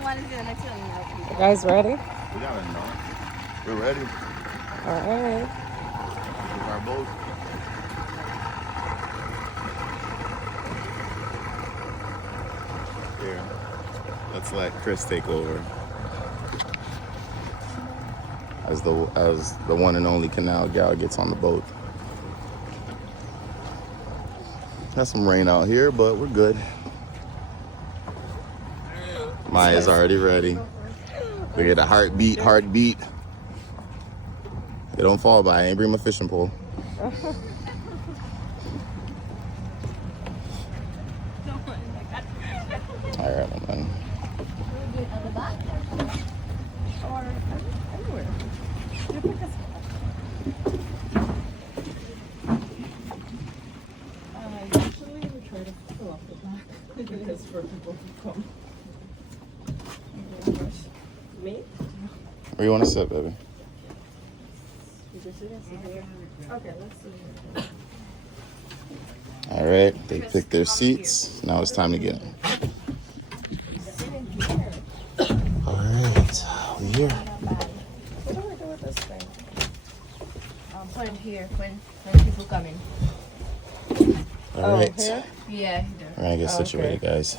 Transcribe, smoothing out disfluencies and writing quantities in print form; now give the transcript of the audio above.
You guys ready? We gotta know. We're ready. All right. With our boat. Here, let's let Chris take over as the one and only canal gal gets on the boat. Got some rain out here, but we're good. Maya's already ready. We get a heartbeat. They don't fall by. I ain't bring my fishing pole. All right, man. Usually we try to pull off the back because for people who come. Me? Where you want to sit, baby? Okay, let's see. All right, they picked their seats. Now it's time to get them. All right, we're here. What do we do with this thing? Put it here when people come in. All right, Here? Yeah, we're gonna get situated, guys.